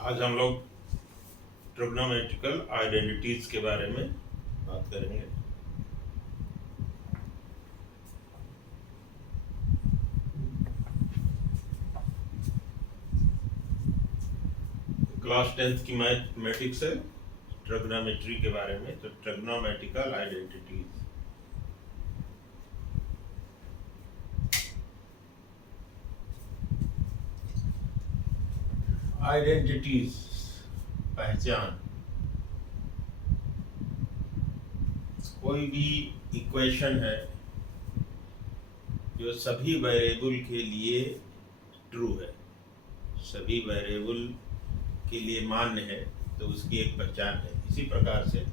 आज हम लोग ट्रिग्नोमेट्रिकल आइडेंटिटीज के बारे में बात करेंगे। क्लास 10th की मैथमेटिक्स है ट्रिग्नोमेट्री के बारे में, तो ट्रिग्नोमेट्रिकल आइडेंटिटीज। आइडेंटिटीज पहचान। कोई भी इक्वेशन है जो सभी वेरिएबल के लिए ट्रू है, सभी वेरिएबल के लिए मान्य है, तो उसकी एक पहचान है। इसी प्रकार से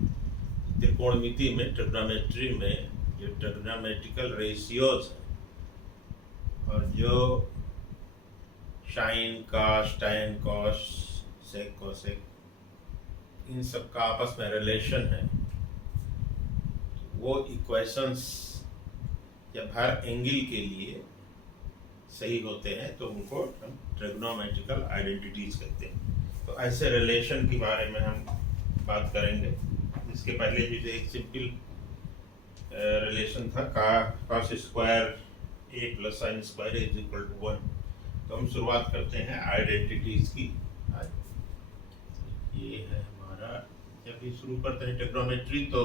त्रिकोणमिति में, ट्रिग्नोमेट्री में जो ट्रिग्नोमेट्रिकल रेशियोज है और जो साइन, कॉस, टैन, कॉस, सेक, कोसेक, इन सब का आपस में रिलेशन है, वो इक्वेशंस जब हर एंगल के लिए सही होते हैं तो उनको हम ट्रिग्नोमेट्रिकल आइडेंटिटीज कहते हैं। तो ऐसे रिलेशन के बारे में हम बात करेंगे। इसके पहले जो एक सिंपल रिलेशन था, cos square A plus sine square is equal to 1। तो हम शुरुआत करते हैं आइडेंटिटीज की। ये है हमारा, जब भी शुरू करते हैं ट्रिग्नोमेट्री तो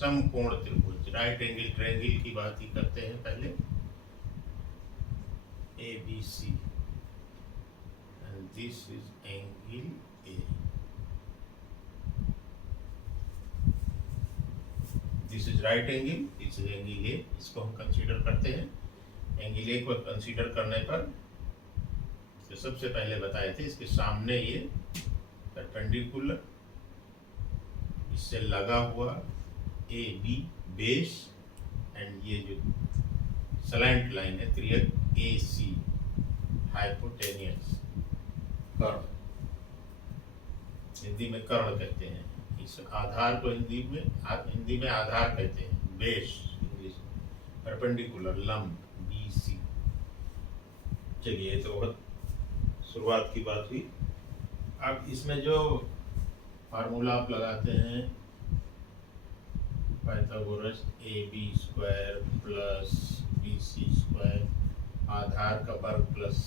समकोण त्रिभुज, राइट एंगल ट्रायंगल की बात ही करते हैं पहले। ABC and this is angle A. This is right angle, this is angle A। इसको हम कंसीडर करते हैं। एंगल A को कंसीडर करने पर जो सबसे पहले बताए थे, इसके सामने ये परपेंडिकुलर, इससे लगा हुआ AB बेस, एंड ये जो स्लैंट लाइन है त्रियक AC हाइपोटेनियस कर्ण, हिंदी में कर्ण कहते हैं। इस आधार को हिंदी में आधार कहते हैं, बेस इंग्लिश में, परपेंडिकुलर लंब BC। चलिए, तो बहुत शुरुआत की बात हुई। अब इसमें जो फार्मूला आप लगाते हैं, Pythagoras AB square plus BC square, आधार का वर्ग प्लस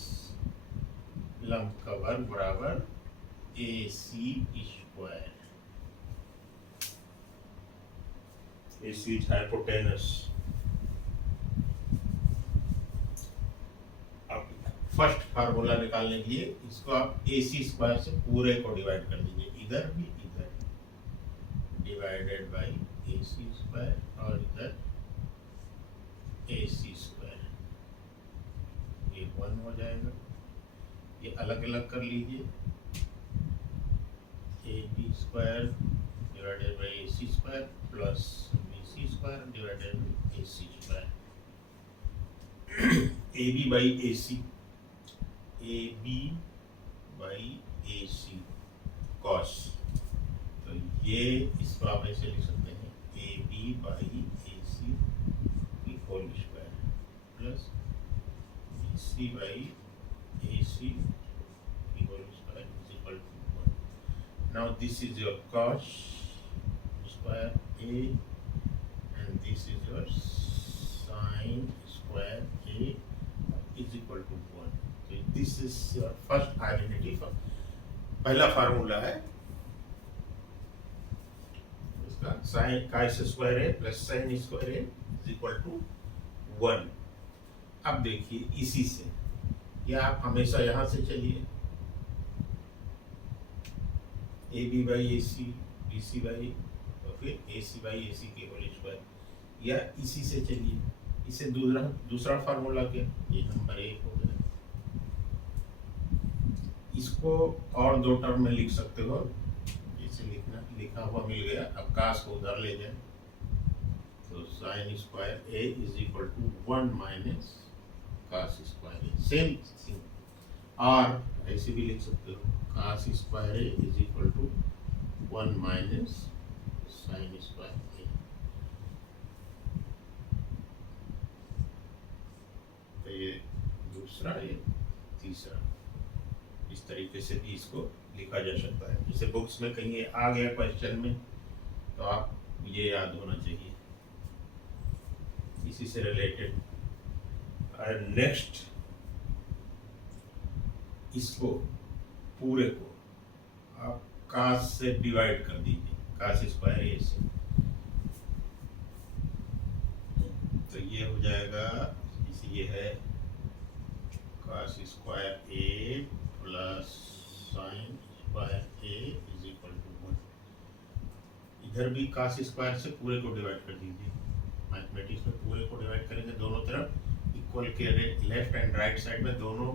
लंब का वर्ग बराबर AC स्क्वायर। AC hypotenuse. अब फर्स्ट फार्मूला निकालने के लिए इसको आप AC स्क्वायर से पूरे को डिवाइड कर दीजिए, इधर भी इधर, डिवाइडेड बाई AC स्क्वायर और इधर AC स्क्वायर। ये 1 हो जाएगा। ये अलग अलग कर लीजिए, AB square divided by AC square plus BC square divided by AC square. AB by AC, AB by AC cos. तो ये इसको आप ऐसे लिख सकते हैं, AB बाई AC की whole square plus BC by AC की whole square is equal to 1। Now this is your cos square A and this is your sin square A is equal to 1। So this is your first identity। पहला formula है इसका, sin cos square A plus sin square A is equal to 1। अब देखिए, इसी से या आप हमेशा यहाँ से चलिए, AB by AC, BC by और फिर AC बाई AC की होल स्क्वायर, या इसी से चलिए, इसे दूसरा फार्मूला क्या, ये नंबर 1 हो गया। इसको और दो टर्म में लिख सकते हो, जैसे लिखा हुआ मिल गया। अब कास को उधर ले जाए, तो sine square A is equal to 1 minus cos square A, same thing. और ऐसे भी लिख सकते हो, cos square A is equal to 1 minus sine square A। तो ये दूसरा, ये तीसरा। तरीके से भी इसको लिखा जा सकता है। जैसे बुक्स में कहीं ये आ गया क्वेश्चन में तो आप ये याद होना चाहिए, इसी से रिलेटेड। और नेक्स्ट इसको पूरे को आप कास से डिवाइड कर दीजिए, कास स्क्वायर ए से, तो ये हो जाएगा, इसी ये है cos square A plus sine square A is equal to 1। इधर भी कास स्क्वायर से पूरे को डिवाइड कर दीजिए। मैथमेटिक्स में पूरे को डिवाइड करेंगे दोनों तरफ इक्वल के, लेफ्ट एंड राइट साइड में दोनों,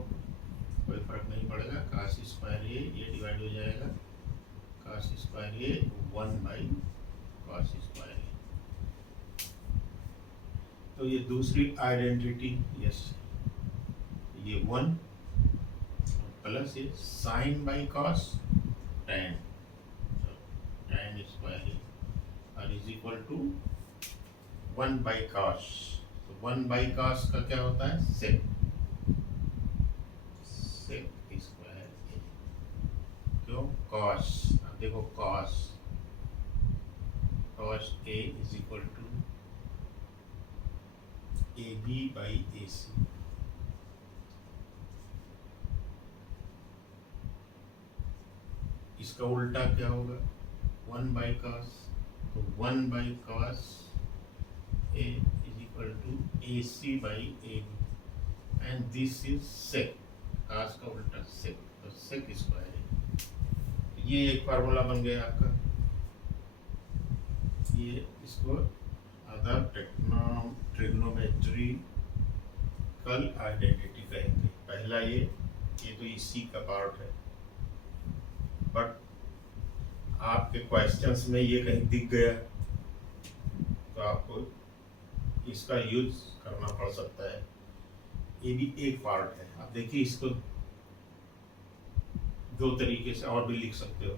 कोई फर्क नहीं पड़ेगा। कास स्क्वायर ये डिवाइड हो जाएगा, cos square A 1 by cos square A. तो ये दूसरी आइडेंटिटी, यस, ये 1 प्लस ये sine by cos tan, tan square A और is equal to 1 by cos. तो 1 बाई कॉस का क्या होता है, सेक, सेक स्क्वायर ए। क्यों, कॉस, अब देखो cos, cos A is equal to A B by A C. इसका उल्टा क्या होगा, 1 बाई कॉस, तो 1 by cos A is equal to A C by A B and this is sec, cos का उल्टा सेक, तो सेक स्क्वायर है। ये एक फार्मूला बन गया आपका। ये इसको अदर ट्रिग्नोमेट्रिकल आइडेंटिटी कहेंगे। पहला ये तो इसी का पार्ट है, बट आपके क्वेश्चंस में ये कहीं दिख गया तो आपको इसका यूज करना पड़ सकता है। ये भी एक पार्ट है। आप देखिए इसको दो तरीके से और भी लिख सकते हो।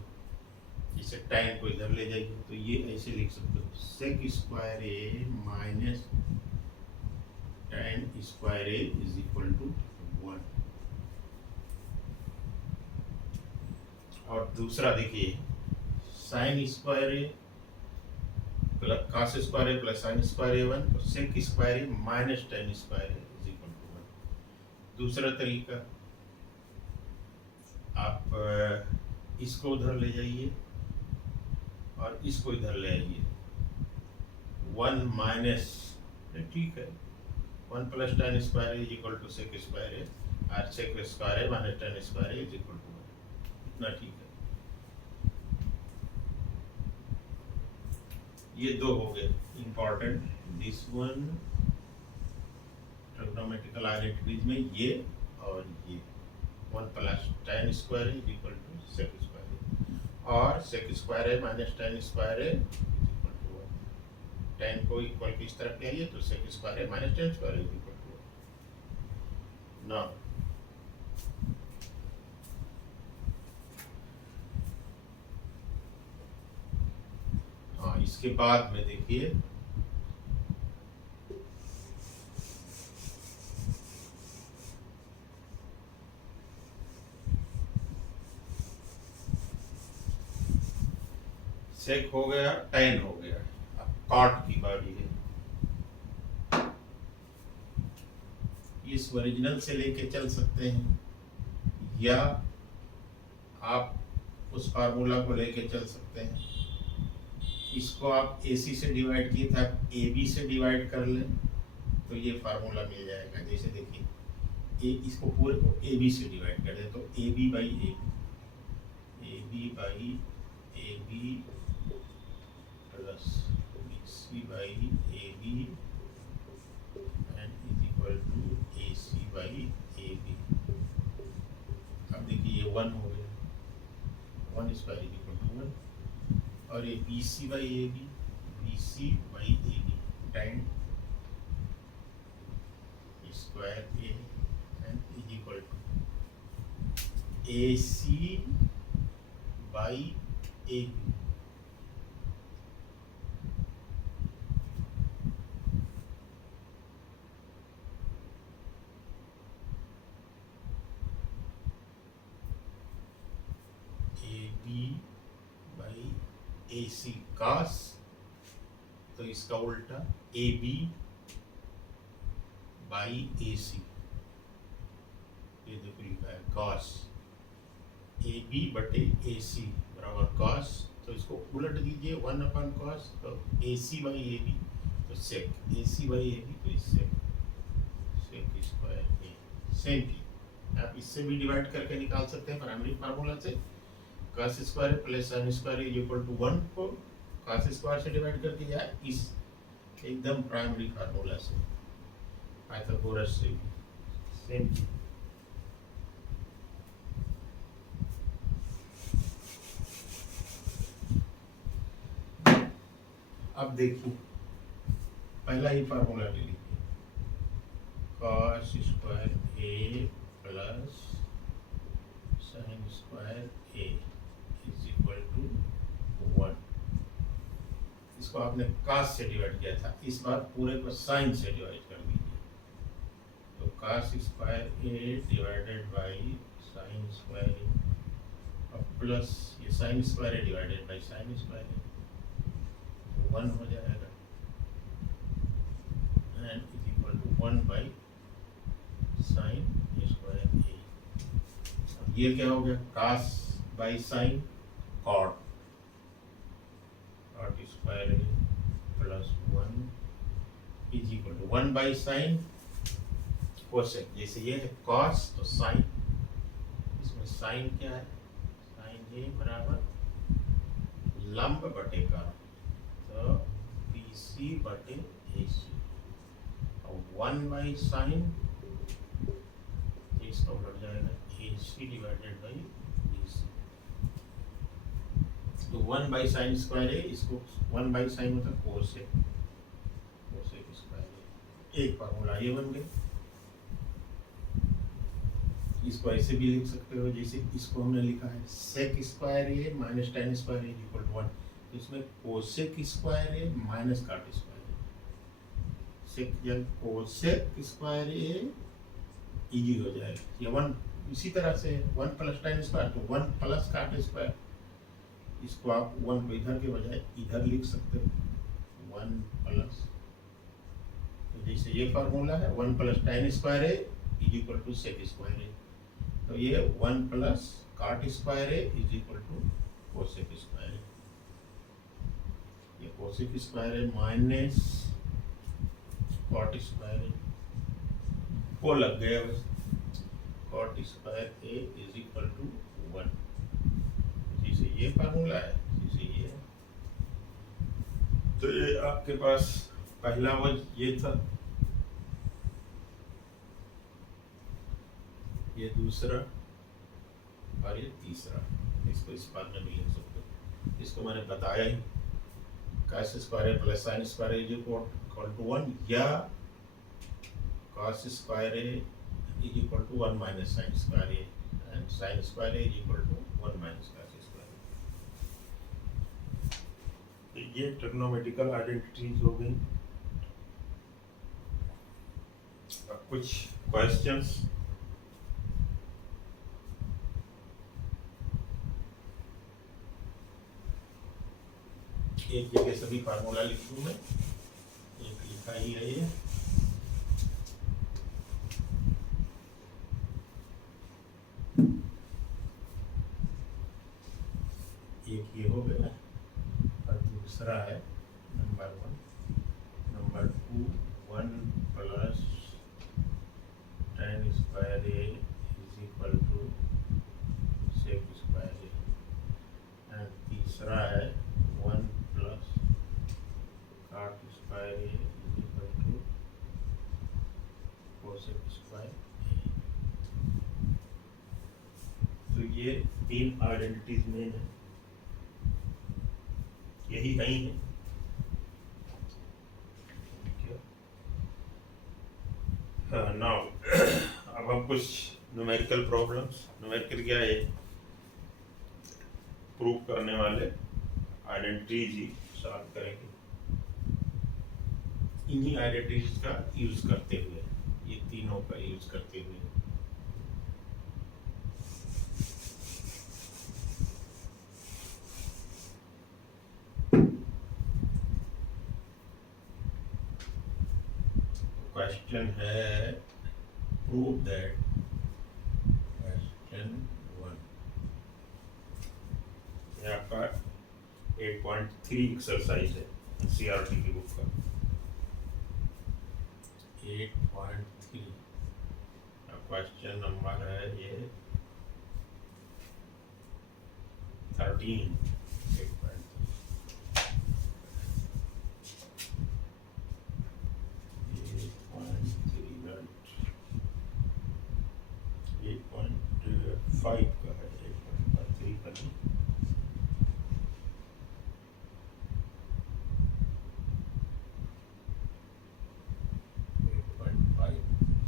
इसे tan को इधर ले जाइए तो ये ऐसे लिख सकते हो, sec square A minus tan square A is equal to 1। और दूसरा देखिए, sine square A plus cos square A plus sine square A 1, तो sec square A minus tan square A is equal to 1। दूसरा तरीका, आप इसको उधर ले जाइए और इसको इधर ले आइए, 1 माइनस, ठीक है, 1 plus tan square is equal to sec square A और sec square A minus tan square A is equal to 1। इतना ठीक है। ये दो हो गए important, this one trigonometrical identities में ये और ये, 1 plus tan square is equal to sec square और सेक स्क्वायर है माइनस tan स्क्वायर है इक्वल टू 1। tan को इक्वल किस तरफ ले आइए तो सेक स्क्वायर है minus tan square is equal to 1। Now हाँ, इसके बाद में देखिए सेक हो गया, tan हो गया, अब कॉट की बारी है। इस ओरिजिनल से लेके चल सकते हैं या आप उस फार्मूला को लेके चल सकते हैं। इसको आप AC से डिवाइड किए थे, आप AB से डिवाइड कर लें तो ये फार्मूला मिल जाएगा। जैसे देखिए, इसको पूरे को AB से डिवाइड कर दें तो AB by AB plus BC by AB and is equal to AC by AB। अब देखिए ये 1 हो गया, 1 स्क्वायर इज इक्वल टू 1 और ये BC by AB, BC by AB tan square A and is equal to AC by AB। A C cos, तो इसका उल्टा ए बी बाई ए सी, ये देखो लिखा है कॉस ए बी बटे ए सी बराबर कॉस, तो इसको उलट दीजिए 1 कॉस, तो ए सी बाई ए बी, तो सेक ए सी बाई ए बी, तो सेक स्क्वायर ए। सेम चीज आप इससे भी डिवाइड करके निकाल सकते हैं प्राइमरी फार्मूला से, cos square plus sine square is equal to 1 को कॉस स्क्वायर से डिवाइड करके, या इस एकदम प्राइमरी फार्मूला से पाइथागोरस से भी सेम चीज। अब देखिए पहला ही फार्मूला ले लीजिए, cos square A plus sine square A is equal to 1। इसको आपने कॉस से डिवाइड किया था, इस बार पूरे को साइन से डिवाइड कर दीजिए, तो cos square A divided by sine square A, और प्लस ये sine square A divided by sine square A, 1 हो जाएगा, and is equal to 1 by sine square A. ये क्या हो गया, cos by sine cot, cot square A plus 1 is equal to 1 by sine cosec. जैसे ये है कॉस तो साइन, इसमें साइन क्या है, साइन ए बराबर लंब बटे का, तो बी सी बटे ए सी, और 1 बाई साइन, इसका उलट जाएगा A C divided by B C, तो 1 बाई साइन स्क्वायर है, इसको 1 बाई साइन होता है कोसेक, कोसेक स्क्वायर है। एक फार्मूला ये बन गई। इसको ऐसे भी लिख सकते हो, जैसे इसको हमने लिखा है sec square A minus tan square A equal to 1, तो इसमें cosec square A minus cot square A, sec जब कोसेक स्क्वायर ए इजी हो जाएगा, ये 1 इसी तरह से 1 प्लस टेन स्क्वायर, तो 1 प्लस कॉट स्क्वायर, इसको आप 1 को इधर के बजाय इधर लिख सकते हो 1 प्लस, तो जैसे ये फार्मूला है 1 plus tan square A is equal to sec square A, तो ये 1 plus cot square A is equal to cosec square A, ये कोसेक स्क्वायर है माइनस कॉट स्क्वायर है, वो लग गया बस, cot square A is equal to 1, जिसे ये फार्मूला है, जिसे ये, तो ये आपके पास पहला वर्ड ये था, ये दूसरा और ये तीसरा, इसको इस बार में भी लिख सकते हो, इसको मैंने बताया ही, cos square plus sine square is equal to 1, या cos square is equal to 1 minus sine square A, and sine square is equal to 1 minus cos square. तो ये ट्रिग्नोमेट्रिकल आइडेंटिटीज हो गई। अब कुछ क्वेश्चंस, एक जगह सभी फार्मूला लिखूं मैं, एक लिखा ही है ये, एक ये हो गया, और दूसरा है number 1, number 2 1 plus tan square A is equal to sec square A, and तीसरा है 1 plus cot square A is equal to cosec square A. तो ये 3 आइडेंटिटीज मेन है, यही नहीं है। हाँ, नाउ अब हम कुछ न्यूमेरिकल प्रॉब्लम्स, न्यूमेरिकल क्या है, प्रूव करने वाले आइडेंटिटीज ही सॉल्व करेंगे, इन्हीं आइडेंटिटीज का यूज करते हुए, ये तीनों का यूज करते हुए। क्वेश्चन है प्रूव दैट क्वेश्चन 1 ये आपका 8.3 एक्सरसाइज है एनसीईआरटी की बुक का 8.3 क्वेश्चन नंबर है ये 13 8.5 का है 8.3 का नहीं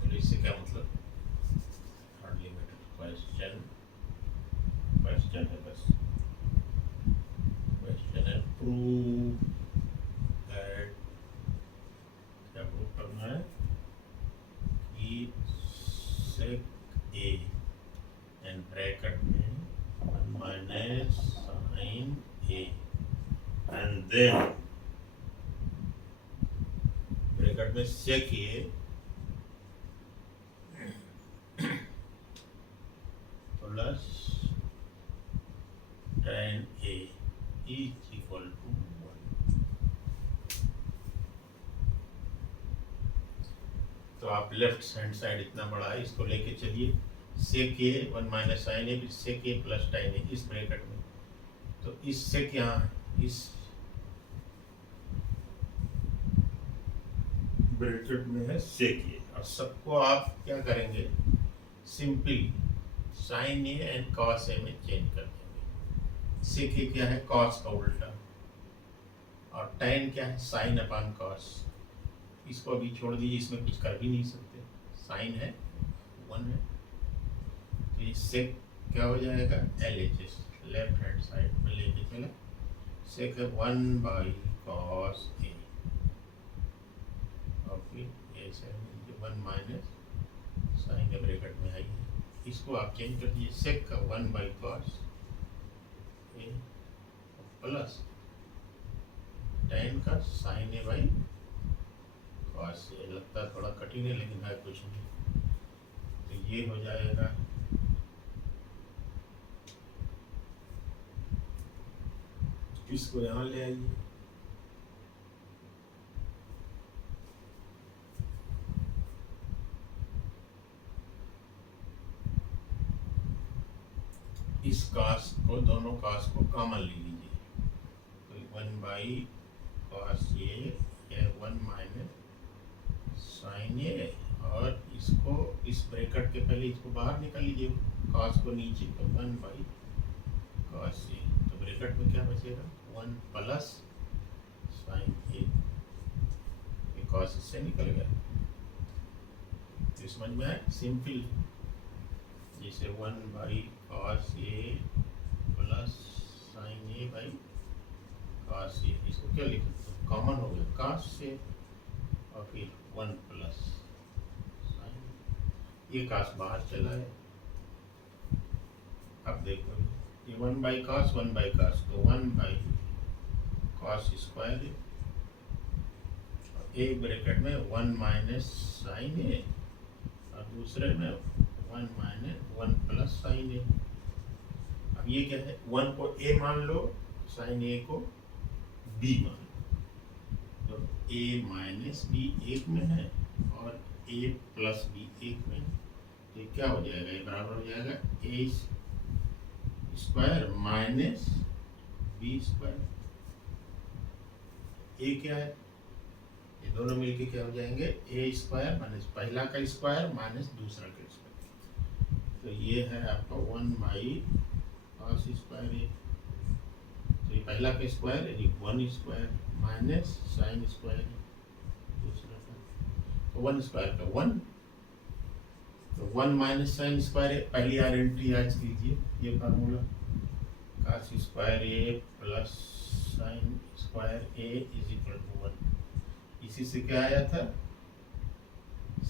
तो इससे क्या मतलब क्वेश्चन है बस क्वेश्चन है प्रूव दैट क्या प्रूव करना है कि sec a एंड ब्रैकेट में minus sine a and then bracket में sec a plus tan a is equal to 1। तो आप लेफ्ट हैंड साइड इतना बड़ा है इसको लेके चलिए sec a 1 minus sine a फिर sec a plus tan a इस ब्रैकेट में। तो इस sec यहाँ इस ब्रैकेट में है sec a और सबको आप क्या करेंगे simply sine A and cos A में चेंज कर देंगे। sec a क्या है कॉस का उल्टा और tan क्या है साइन अपान कॉस। इसको अभी छोड़ दीजिए इसमें कुछ कर भी नहीं सकते साइन है 1 है तो ये sec क्या हो जाएगा LHS लेफ्ट हैंड साइड में लेके चले sec 1 cos a और फिर ऐसे 1 माइनस साइन ए ब्रैकेट में आई है इसको आप चेंज कर दीजिए sec का 1 cos a प्लस tan का साइन ए cos a। लगता है थोड़ा कठिन है लेकिन है कुछ नहीं तो ये हो जाएगा इसको यहाँ ले आइए इस कास को दोनों कास को कॉमन ले लीजिए तो 1 cos a 1 माइनस साइन ए और इसको इस ब्रैकेट के पहले इसको बाहर निकाल लीजिए cos को नीचे तो 1 cos a तो ब्रैकेट में क्या बचेगा 1 प्लस साइन ए cos इससे निकल गया तो समझ में आया सिंपल जैसे 1 cos a plus sign A cos a इसको क्या लिखें कॉमन हो गया cos से और फिर 1 प्लस साइन ये cos बाहर चला है। अब देखो ये 1 cos तो 1 cos स्क्वायर है और एक ब्रैकेट में 1 माइनस साइन ए और दूसरे में 1 प्लस साइन ए। अब ये क्या है 1 को a मान लो साइन ए को b मान लो तो a माइनस b एक में है और a प्लस b एक में है तो क्या हो जाएगा ये बराबर हो जाएगा a square minus b square. a क्या है ये दोनों मिलके क्या हो जाएंगे a स्क्वायर माइनस पहला का स्क्वायर माइनस दूसरा का स्क्वायर तो ये है आपका 1 cos स्क्वायर है तो ये पहला का स्क्वायर यानी 1 स्क्वायर माइनस साइन स्क्वायर दूसरा का तो 1 स्क्वायर का 1 तो 1 माइनस साइन स्क्वायर है पहली आइडेंटिटी याद कीजिए ये formula cos square A plus sine square A is equal to 1 इसी से क्या आया था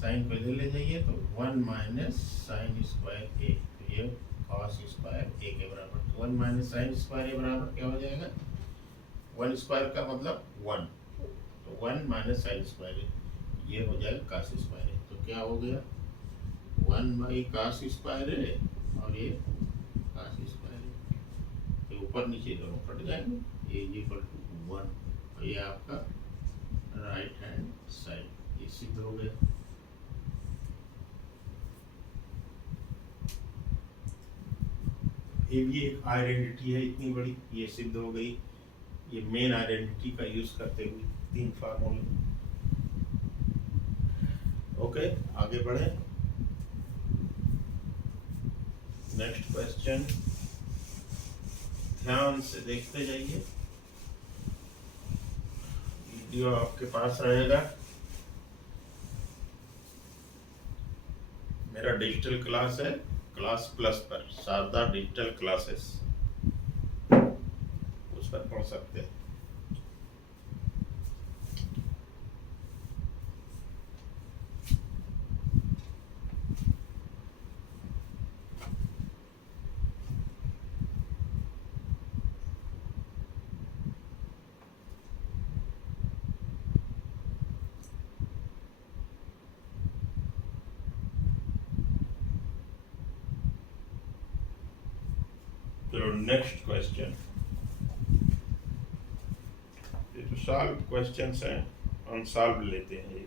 साइन को इधर ले जाइए तो 1 माइनस साइन स्क्वायर ए तो ये cos स्क्वायर ए के बराबर 1 माइनस साइन स्क्वायर ए बराबर क्या हो जाएगा 1 स्क्वायर का मतलब 1 तो 1 माइनस साइन स्क्वायर ये हो जाएगा कास स्क्वायर ए। तो क्या हो गया 1/cos स्क्वायर ए और ये कास स्क्वायर ए, तो ऊपर नीचे दोनों कट जाएंगे। ए इज इक्वल टू 1 और ये आपका राइट हैंड साइड, ये सिद्ध हो गया। ये भी एक आइडेंटिटी है इतनी बड़ी, ये सिद्ध हो गई। ये मेन आइडेंटिटी का यूज करते हुए 3 फार्मूले। ओके, आगे बढ़े। नेक्स्ट क्वेश्चन ध्यान से देखते जाइए, वीडियो आपके पास रहेगा। मेरा डिजिटल क्लास है क्लास प्लस पर, शारदा डिजिटल क्लासेस, उस पर पढ़ सकते हैं। चलो नेक्स्ट क्वेश्चन। ये तो सॉल्व क्वेश्चंस हैं, अनसॉल्व लेते हैं ये,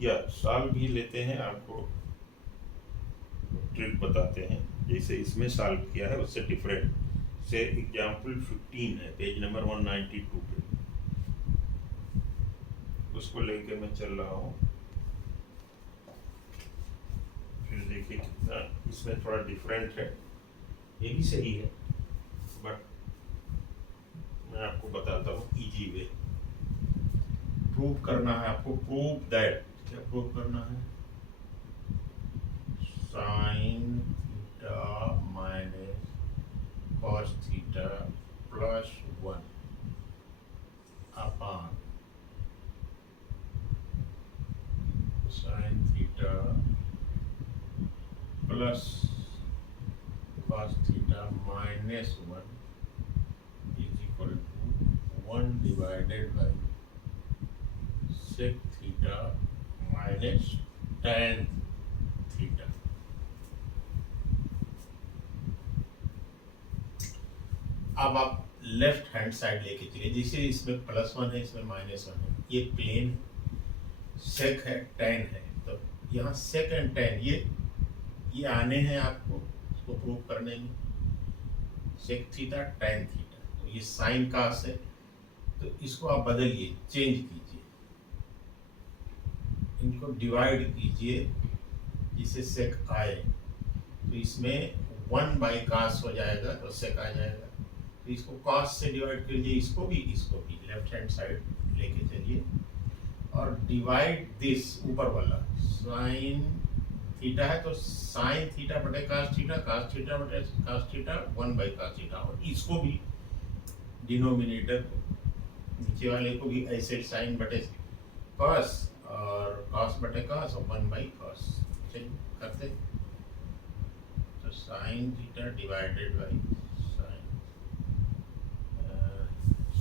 या सॉल्व भी लेते हैं, आपको ट्रिक बताते हैं। जैसे इसमें सॉल्व किया है उससे डिफरेंट से एग्जाम्पल 15 है पेज नंबर 192 पे, उसको लेके मैं चल रहा हूँ। फिर देखिए कितना इसमें थोड़ा डिफरेंट है, ये भी सही है बट मैं आपको बताता हूँ इजी वे। प्रूव करना है आपको, प्रूव दैट, क्या प्रूव करना है, sine theta minus cos theta plus 1 upon sine theta plus cos theta minus 1 is equal to 1 divided by sec theta minus tan theta। अब आप लेफ्ट हैंड साइड लेके चलिए, जैसे इसमें +1 है इसमें -1 है, ये प्लेन सेक है tan है, तो यहाँ सेक एंड tan ये आने हैं आपको इसको प्रूव करने में। सेक थीटा tan थीटा, तो ये साइन कास है, तो इसको आप बदलिए, चेंज कीजिए, इनको डिवाइड कीजिए जिससे सेक आए, तो इसमें 1/cos हो जाएगा तो सेक आ जाएगा। तो इसको cos से डिवाइड कीजिए, इसको भी लेफ्ट हैंड साइड लेके चलिए और डिवाइड दिस ऊपर वाला साइन थीटा है तो साइन थीटा बटे cos थीटा, cos थीटा बटे cos थीटा 1/cos थीटा, और इसको भी डिनोमिनेटर नीचे वाले को भी ऐसे साइन बटे cos और cos बटे cos और 1/cos। चलिए करते, तो sine theta divided by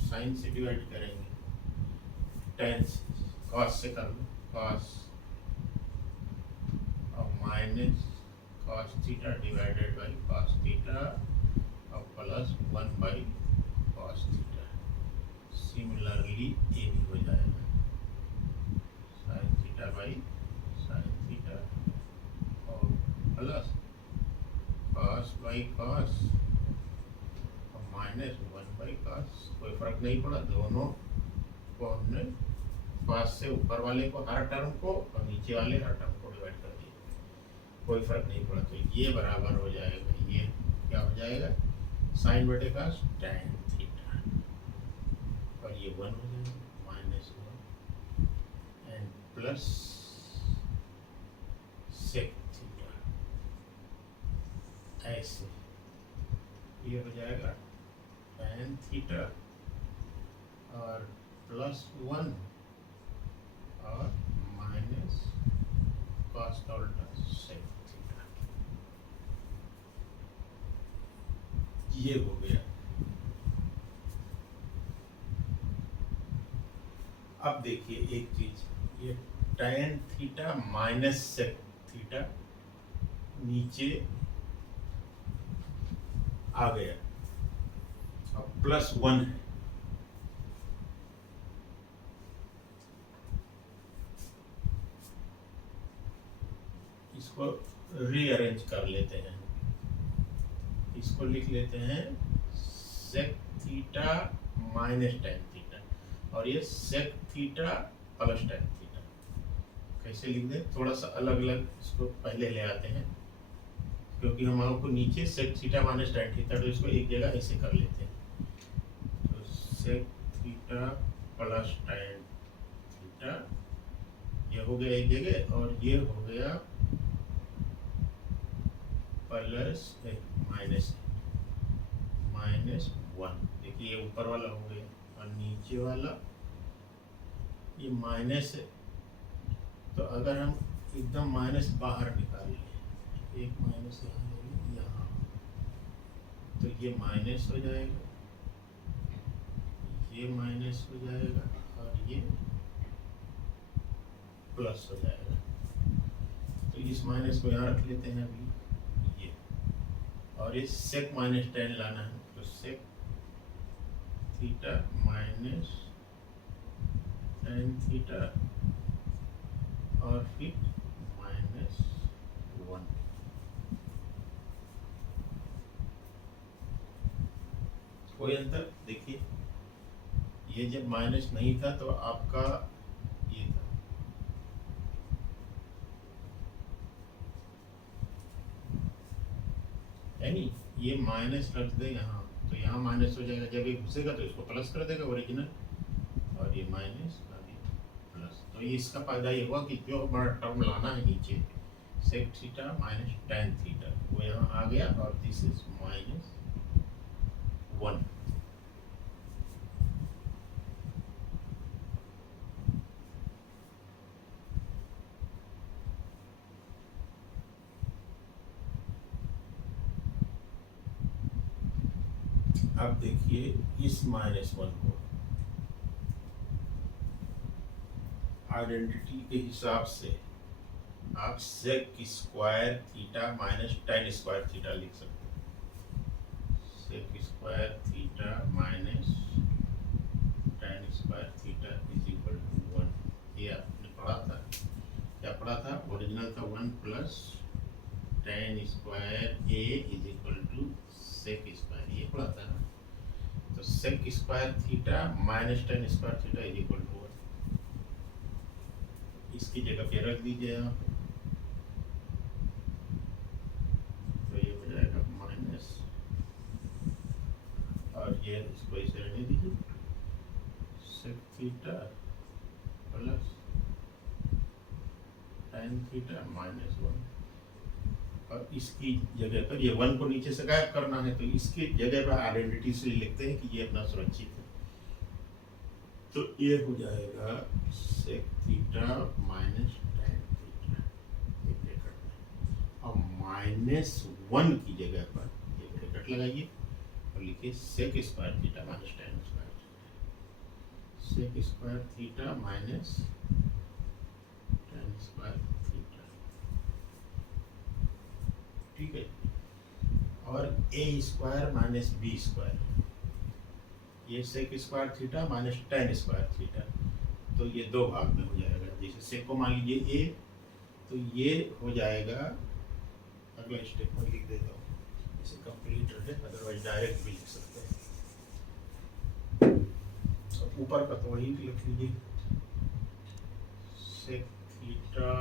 sign से डिवाइड करेंगे, tan cos से कर लो, cos और minus cos theta divided by cos theta और प्लस 1/cos थीटा। सिमिलरली ये भी हो जाएगा sin theta by sin theta और प्लस cos/cos और माइनस 1/cos। कोई फर्क नहीं पड़ा, दोनों को हमने cos से ऊपर वाले को हर टर्म को और नीचे वाले हर टर्म को डिवाइड कर दिया, कोई फर्क नहीं पड़ा। तो ये बराबर हो जाएगा, ये क्या हो जाएगा साइन बटे cos tan थीटा और ये 1 हो जाएगा -1 एंड प्लस सेक थीटा, ऐसे ये हो जाएगा tan थीटा और प्लस 1 और माइनस cos का उल्टा सेक थीटा। ये हो गया। अब देखिए एक चीज, ये tan theta minus sec theta नीचे आ गया, अब +1 है, इसको रीअरेंज कर लेते हैं, इसको लिख लेते हैं sec theta minus tan theta, और ये sec theta plus tan theta. कैसे लिख दें, थोड़ा सा अलग अलग इसको पहले ले आते हैं, क्योंकि हम आपको नीचे sec theta minus tan theta, तो इसको एक जगह ऐसे कर लेते हैं, तो sec theta plus tan theta ये हो गया एक जगह, और ये हो गया प्लस -1। देखिए ये ऊपर वाला हो गया, और नीचे वाला ये माइनस है, तो अगर हम एकदम माइनस बाहर निकाल लें, एक माइनस यहाँ, तो ये माइनस हो जाएगा, ये माइनस हो जाएगा, और ये प्लस हो जाएगा। तो इस माइनस को यहाँ रख लेते हैं अभी, ये, और ये सेक माइनस tan लाना है, तो sec theta minus tan theta और फिर -1। कोई अंतर देखिए, ये जब माइनस नहीं था तो आपका ये था, यानी ये माइनस रख दे यहाँ, तो यहाँ माइनस हो जाएगा, जब ये घुसेगा तो इसको प्लस कर देगा ओरिजिनल, और ये माइनस अभी प्लस। तो ये इसका फायदा ये हुआ कि जो हमारा टर्म लाना है नीचे sec theta minus tan theta, वो यहाँ आ गया, और दिस इज -1। अब देखिए इस -1 को आइडेंटिटी के हिसाब से आप sec square theta minus tan square theta लिख सकते हैं, sec square theta minus tan square theta is equal to 1। ये आपने पढ़ा था, क्या पढ़ा था, ओरिजिनल था 1 plus tan square a is equal to sec square, ये पढ़ा था ना। तो sec square theta minus tan square theta is equal to 1, इसकी जगह पे रख दीजिए यहाँ पे, तो ये हो जाएगा माइनस, और ये इसको इसे रहने दीजिए, sec theta plus tan theta -1, और इसकी जगह पर ये 1 को नीचे से गायब करना है, तो इसकी जगह पर आइडेंटिटी से लिखते हैं कि ये अपना सुरक्षित है, तो ये हो जाएगा sec theta minus tan theta, ये ब्रैकेट में, और -1 की जगह पर ये ब्रैकेट लगाइए और लिखिए sec square theta minus tan square theta, sec square theta minus tan square theta, ठीक है। और a square minus b square, ये sec square theta minus tan square theta, तो ये दो भाग में हो जाएगा। जैसे सेक को मान लीजिए a, तो ये हो जाएगा, अगला स्टेप में लिख देता हूँ, इसे कंप्लीट रहे, अदरवाइज डायरेक्ट भी लिख सकते हैं। अब ऊपर का तो वही लिख लीजिए, sec theta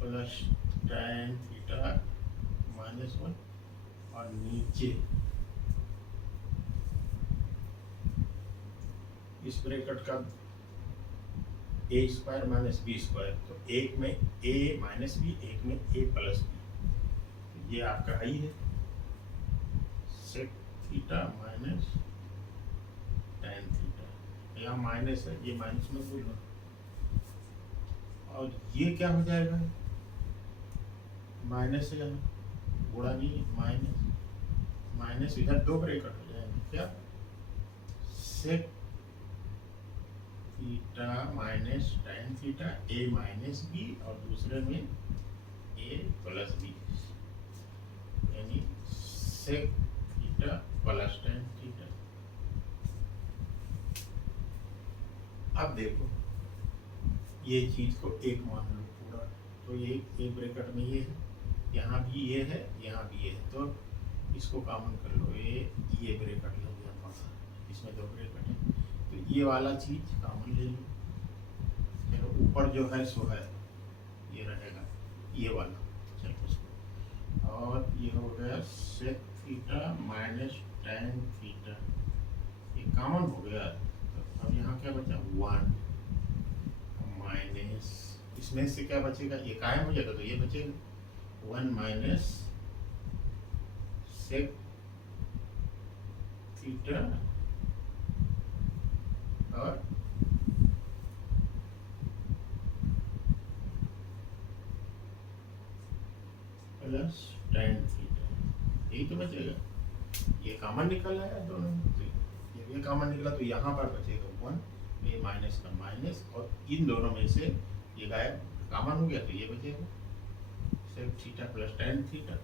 plus tan theta -1, और नीचे इस ब्रैकेट का a square minus b square, तो एक में a माइनस b, एक में a प्लस b, ये आपका आई है sec theta minus tan theta, यहाँ माइनस है, ये माइनस में भूलना, और ये क्या हो जाएगा, माइनस है, गुणा नहीं, माइनस इधर दो ब्रैकेट हो जाएंगे, क्या sec theta minus tan theta a minus B और दूसरे में a प्लस बी, यानी sec theta plus tan theta. अब देखो ये चीज को एक मान लो पूरा, तो ये एक ब्रैकेट में ये है, यहाँ भी ये है, यहाँ भी ये है, तो इसको कॉमन कर लो, ये ब्रैकेट लग गया पास, इसमें दो ब्रैकेट है, तो ये वाला चीज कॉमन ले लो, चलो ऊपर जो है सो है, ये रहेगा ये वाला, चलो उसको, और ये हो गया sec theta minus tan theta, ये कॉमन हो गया। तो अब यहाँ क्या बचा 1 माइनस, इसमें से क्या बचेगा, ये कायम हो जाएगा तो ये बचेगा 1 माइनस sec थीटा और प्लस tan थीटा, यही तो बचेगा। ये कॉमन निकल आया दोनों में, तो जब ये कॉमन निकला तो यहाँ पर बचेगा 1, ये माइनस का माइनस, और इन दोनों में से ये गायब, कॉमन हो गया तो ये बचेगा sec theta plus tan theta.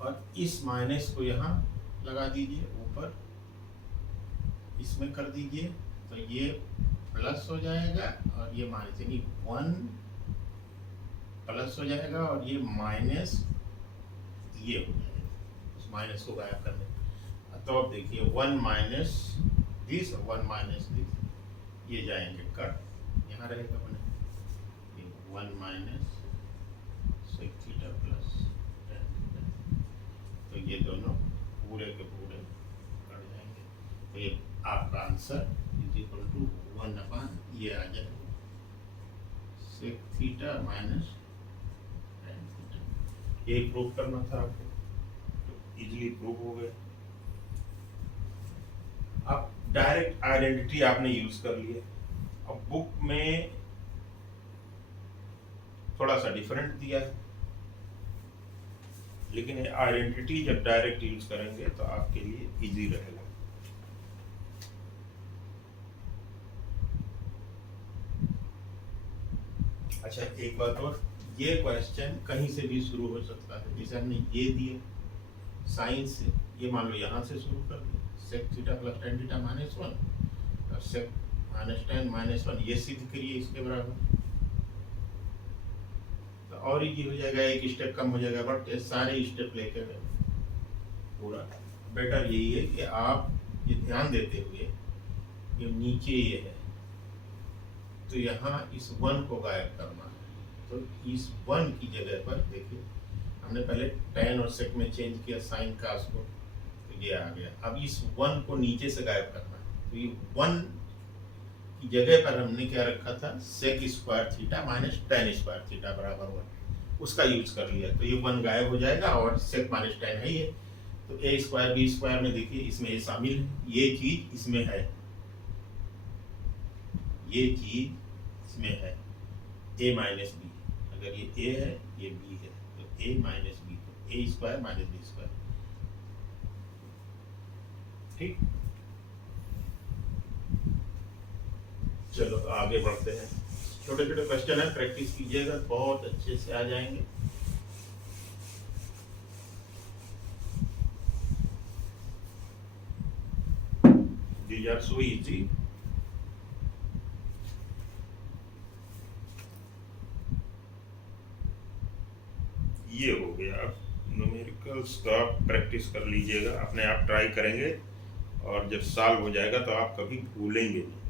और इस माइनस को यहाँ लगा दीजिए ऊपर, इसमें कर दीजिए, तो ये प्लस हो जाएगा और ये माइनस, यानी 1 प्लस हो जाएगा और ये माइनस ये हो जाएगा, उस माइनस को गायब करने। तो अब देखिए 1 माइनस दिस और 1 माइनस दिस, ये जाएंगे कट, यहाँ रहेगा बने ये 1 minus sec theta plus tan theta, तो ये दोनों पूरे के पूरे कट जाएंगे, तो ये आपका answer is equal to 1 upon ये आ जाएगा sec theta minus tan theta. ये प्रूव करना था आपको, तो इजीली प्रूव हो गया। अब डायरेक्ट आइडेंटिटी आपने यूज कर लिया, अब बुक में थोड़ा सा डिफरेंट दिया है, लेकिन आइडेंटिटी जब डायरेक्ट यूज करेंगे तो आपके लिए इजी रहेगा। अच्छा एक बात और, ये क्वेश्चन कहीं से भी शुरू हो सकता है, जैसे हमने ये दिए साइन से, ये मान लो यहाँ से शुरू कर दिया sec theta plus tan theta minus 1 और sec माइनस tan माइनस 1, ये सिद्ध करिए इसके बराबर, तो और इजी हो जाएगा, एक स्टेप कम हो जाएगा, बट ये सारे स्टेप लेकर पूरा बेटर यही है कि आप ये ध्यान देते हुए, ये नीचे ये है तो यहाँ इस 1 को गायब करना है, तो इस 1 की जगह पर देखिए हमने पहले tan और sec में चेंज किया साइन का उसको, तो ये आ गया। अब इस 1 को नीचे से गायब करना है, तो ये 1 की जगह पर हमने क्या रखा था sec square theta minus tan square theta बराबर 1, उसका यूज कर लिया, तो ये 1 गायब हो जाएगा और sec माइनस tan है ये, तो a स्क्वायर b स्क्वायर में देखिए इसमें ये शामिल है, ये चीज इसमें है, ये चीज इसमें है a माइनस बी, अगर ये a है ये b है, तो a माइनस बी, तो a square minus B square, ठीक। चलो आगे बढ़ते हैं, छोटे छोटे क्वेश्चन है, प्रैक्टिस कीजिएगा, बहुत अच्छे से आ जाएंगे। These are so easy. ये हो गया, आप न्यूमेरिकल्स का प्रैक्टिस कर लीजिएगा, अपने आप ट्राई करेंगे और जब सॉल्व हो जाएगा तो आप कभी भूलेंगे नहीं।